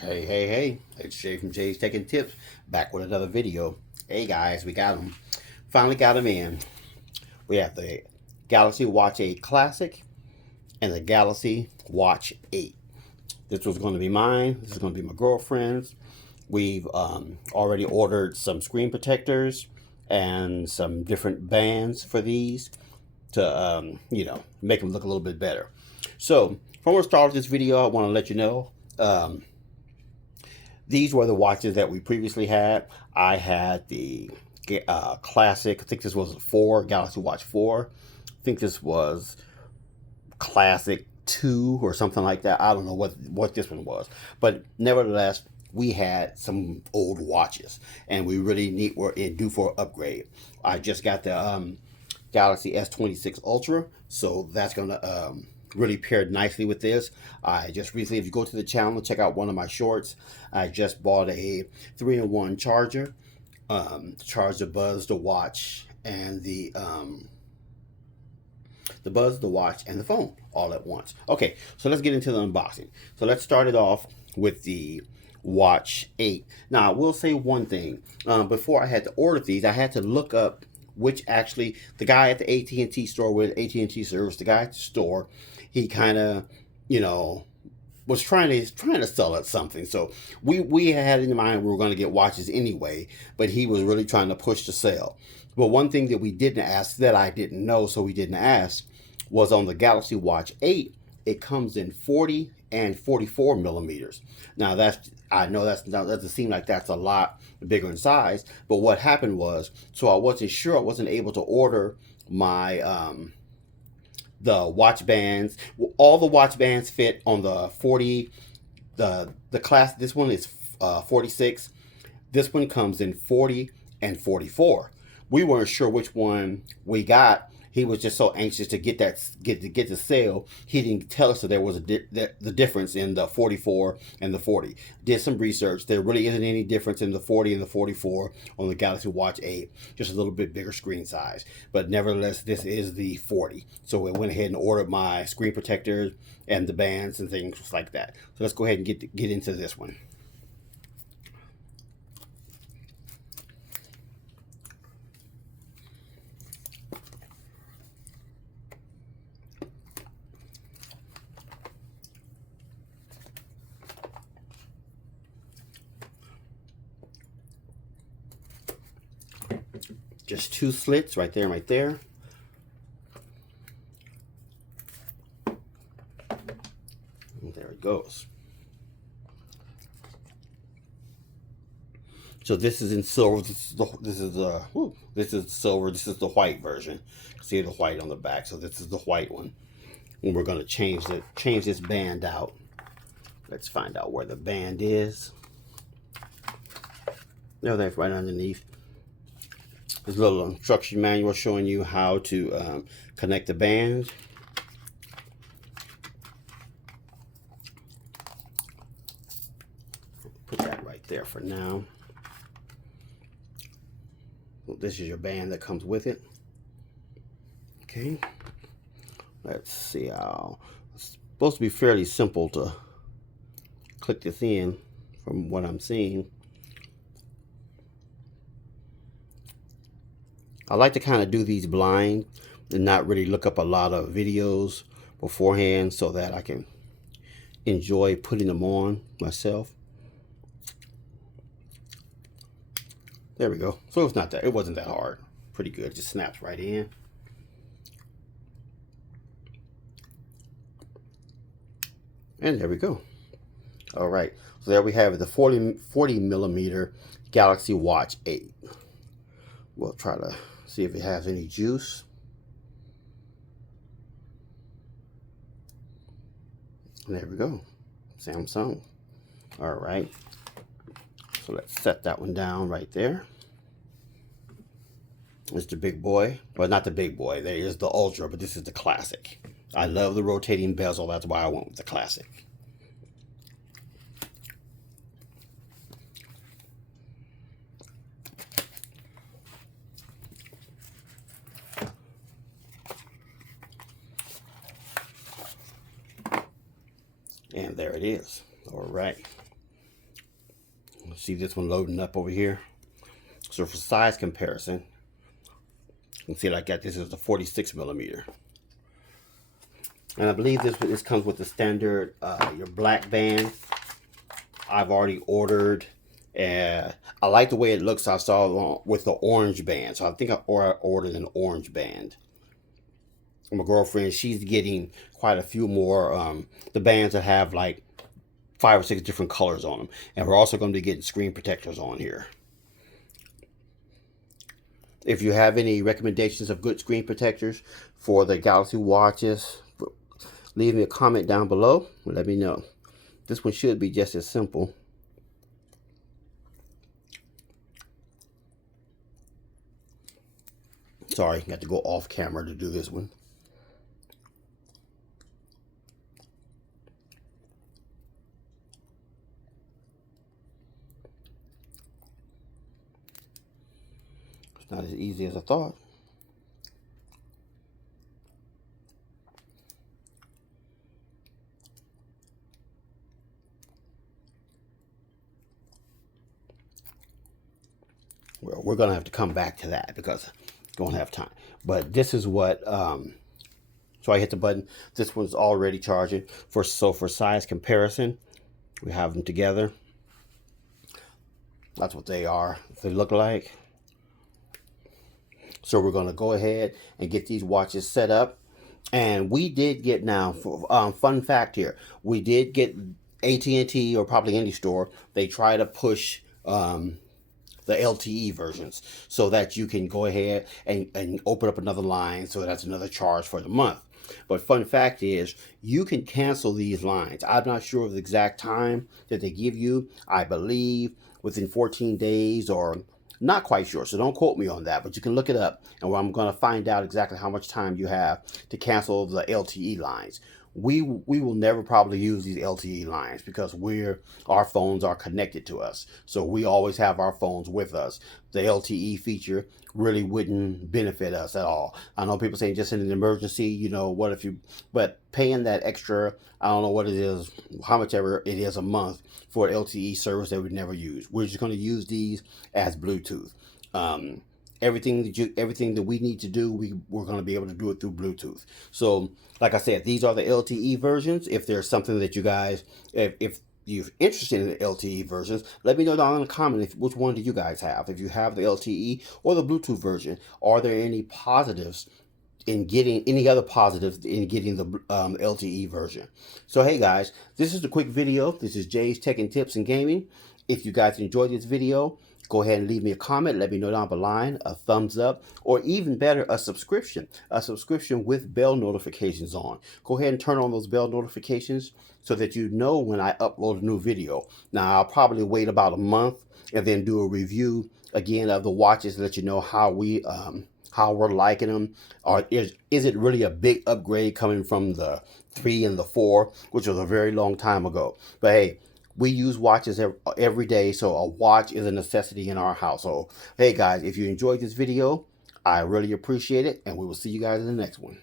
Hey, it's Jay from Jay's Taking Tips, back with another video. Hey guys, we got them. Finally got them in. We have the Galaxy Watch 8 Classic and the Galaxy Watch 8. This was going to be mine. This is going to be my girlfriend's. We've already ordered some screen protectors and some different bands for these to, make them look a little bit better. So, before we start this video, I want to let you know these were the watches that we previously had. I had the classic. I think this was a 4 Galaxy Watch 4. I think this was classic 2 or something like that. I don't know what this one was, but nevertheless, we had some old watches, and we really were due for an upgrade. I just got the Galaxy S26 Ultra, so that's gonna really paired nicely with this. I just recently, if you go to the channel, check out one of my shorts. I just bought a 3-in-1 charger, to charge the Buzz, the watch, and the Buzz, the watch, and the phone all at once. Okay, so let's get into the unboxing. So let's start it off with the Watch 8. Now, I will say one thing. Before I had to order these, I had to look up which actually, the guy at the AT&T store with AT&T service, the guy at the store, he kind of, was trying to sell us something. So we had in mind we were going to get watches anyway, but he was really trying to push the sale. But one thing that we didn't ask, that I didn't know, so we didn't ask, was on the Galaxy Watch 8, it comes in 40 and 44 millimeters. Now I know that doesn't seem like that's a lot bigger in size, but what happened was, so I wasn't sure, I wasn't able to order my the watch bands. All the watch bands fit on the 40. The class. This one is 46. This one comes in 40 and 44. We weren't sure which one we got. He was just so anxious to get the sale. He didn't tell us that there was the difference in the 44 and the 40. Did some research. There really isn't any difference in the 40 and the 44 on the Galaxy Watch 8. Just a little bit bigger screen size. But nevertheless, this is the 40. So we went ahead and ordered my screen protectors and the bands and things like that. So let's go ahead and get into this one. Just 2 slits right there and right there. And there it goes. So this is in silver. This is silver. This is the white version. See the white on the back. So this is the white one. And we're going to change this band out. Let's find out where the band is. There, that's right underneath. There's a little instruction manual showing you how to connect the band. Put that right there for now. Well, this is your band that comes with it. Okay. Let's see how. It's supposed to be fairly simple to click this in from what I'm seeing. I like to kind of do these blind and not really look up a lot of videos beforehand so that I can enjoy putting them on myself. There we go. So it wasn't that hard. Pretty good. It just snaps right in. And there we go. All right. So there we have it, the 40 millimeter Galaxy Watch 8. We'll try to see if it has any juice. There we go. Samsung. All right. So let's set that one down right there. It's the big boy. Well, not the big boy. There is the Ultra, but this is the Classic. I love the rotating bezel. That's why I went with the Classic. And there it is. All right. See this one loading up over here. So for size comparison, you can see like that. This is the 46 millimeter. And I believe this comes with the standard your black band. I've already ordered. I like the way it looks. I saw with the orange band, so I think I ordered an orange band. My girlfriend, she's getting quite a few more the bands that have like 5 or 6 different colors on them, and we're also going to be getting screen protectors on here. If you have any recommendations of good screen protectors for the Galaxy watches, leave me a comment down below and let me know. This one should be just as simple. Sorry, got to go off camera to do this one. It's not as easy as I thought. Well, we're going to have to come back to that because I don't have time. But this is what, so I hit the button. This one's already charging. So for size comparison, we have them together. That's what they are. They look like. So we're going to go ahead and get these watches set up. And we did get now, fun fact here, we did get AT&T or probably any store, they try to push the LTE versions so that you can go ahead and open up another line, so that's another charge for the month. But fun fact is, you can cancel these lines. I'm not sure of the exact time that they give you. I believe within 14 days or not quite sure, so don't quote me on that, but you can look it up, and I'm going to find out exactly how much time you have to cancel the LTE lines. We will never probably use these LTE lines because our phones are connected to us, so we always have our phones with us. The LTE feature really wouldn't benefit us at all. I know people saying just in an emergency, you know, what if you, but paying that extra, I don't know what it is, how much ever it is a month for an LTE service that we never use. We're just going to use these as Bluetooth. Everything that we need to do, we're going to be able to do it through Bluetooth. So like I said, these are the LTE versions. If there's something that you guys, if you're interested in the LTE versions, let me know down in the comment which one do you guys have. If you have the LTE or the Bluetooth version, are there any positives in getting any other positives in getting the LTE version? So hey guys, this is a quick video. This is Jay's Tech and Tips and Gaming. If you guys enjoyed this video, go ahead and leave me a comment. Let me know down below, a thumbs up, or even better, a subscription with bell notifications on. Go ahead and turn on those bell notifications so that you know when I upload a new video. Now, I'll probably wait about a month and then do a review again of the watches to let you know how we're liking them. Or is it really a big upgrade coming from the 3 and the 4, which was a very long time ago. But hey, we use watches every day, so a watch is a necessity in our household. Hey guys, if you enjoyed this video, I really appreciate it, and we will see you guys in the next one.